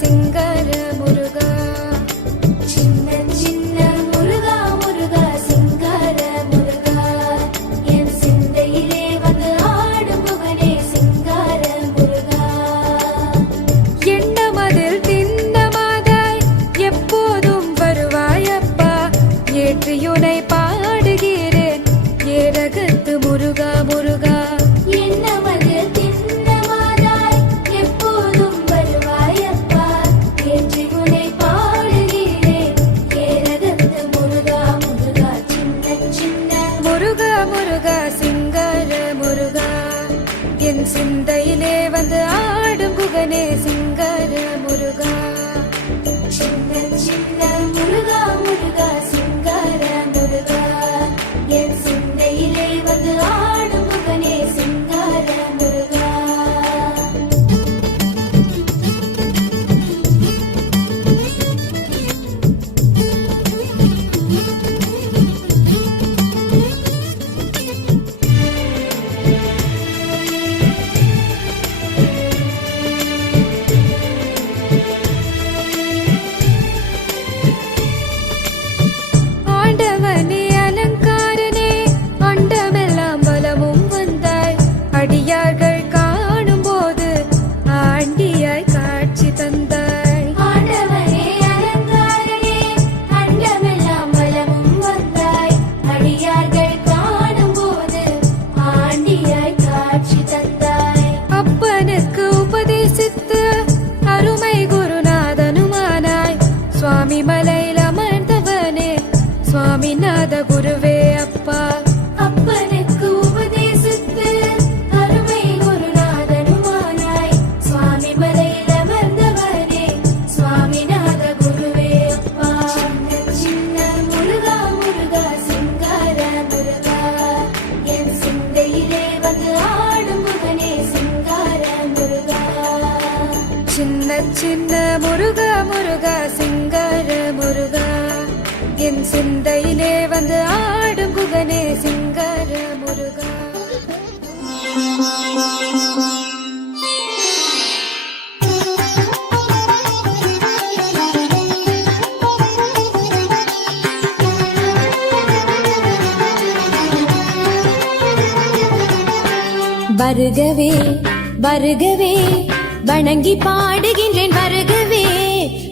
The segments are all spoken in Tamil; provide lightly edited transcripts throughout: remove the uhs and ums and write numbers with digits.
சிங்கார முருகா. சின்ன சின்ன முருகா முருகா சிங்கார முருகா, என் சிந்தையிலே வந்து ஆடும் புகனே சிங்கார முருகா. எண்ணமதில் திண்ணமாதாய் எப்போதும் வருவாயப்பா, ஏற்றியுனை பாடுகிறேன் ஏரகத்து முருகா முருகா. என் சிந்தையிலே வந்து ஆடும் புகனே சிங்கார முருகா. சின்ன சின்ன முருகா முருகா சிங்கார முருகா, என் சிந்தையிலே வந்து ஆடும் புகனே சிங்கார முருகா. அடியார்கள் காணும் போது ஆண்டியாய் காட்சி தந்தாய். ஆண்டவனே அலங்காரனே அண்டமெல்லாம் வலமும் வந்தாய், அடியார்கள் காணும் போது ஆண்டியாய் காட்சி தந்தாய். அப்பனுக்கு உபதேசித்து அருமை குருநாதனுமானாய், சுவாமி மலையில் அமர்ந்தவனே சுவாமிநாத குருவே அப்பா. அப்பனுக்கு உபதேசித்து அருமை குருநாதனுமானாய், சுவாமி மலையில் அமர்ந்தவனே சுவாமிநாத குருவே அப்பா. சின்ன சின்ன முருகா முருகா சிங்கார முருகா, என் சிந்தையிலே வந்து ஆடும் புகனே சிங்கார முருகா. சின்ன சின்ன முருகா முருகா சிங்கார முருகா, என் சிந்தையிலே வந்து ஆடும் புகனே சிங்கார முருகா. வருகவே வருகவே வணங்கி பாடுகின்றேன் வருகவே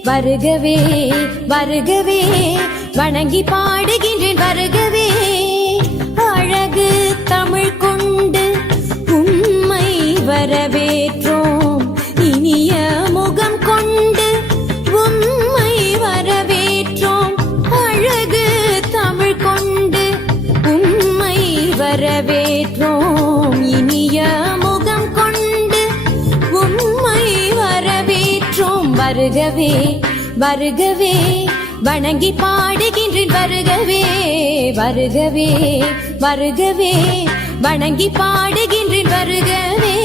வருகவே வருகவே வணங்கி பாடுகின்றேன் வருகவே. அழகு தமிழ் கொண்டு உம்மை வரவேற்றோம், இனிய முகம் கொண்டு உம்மை வரவேற்றோம். அழகு தமிழ் கொண்டு உம்மை வரவேற்றோம், இனிய முகம் கொண்டு உம்மை வரவேற்றோம். வருகவே வருகவே வணங்கி பாடுகின்றேன் வருகவே வருகவே வருகவே வணங்கி பாடுகின்றேன் வருகவே.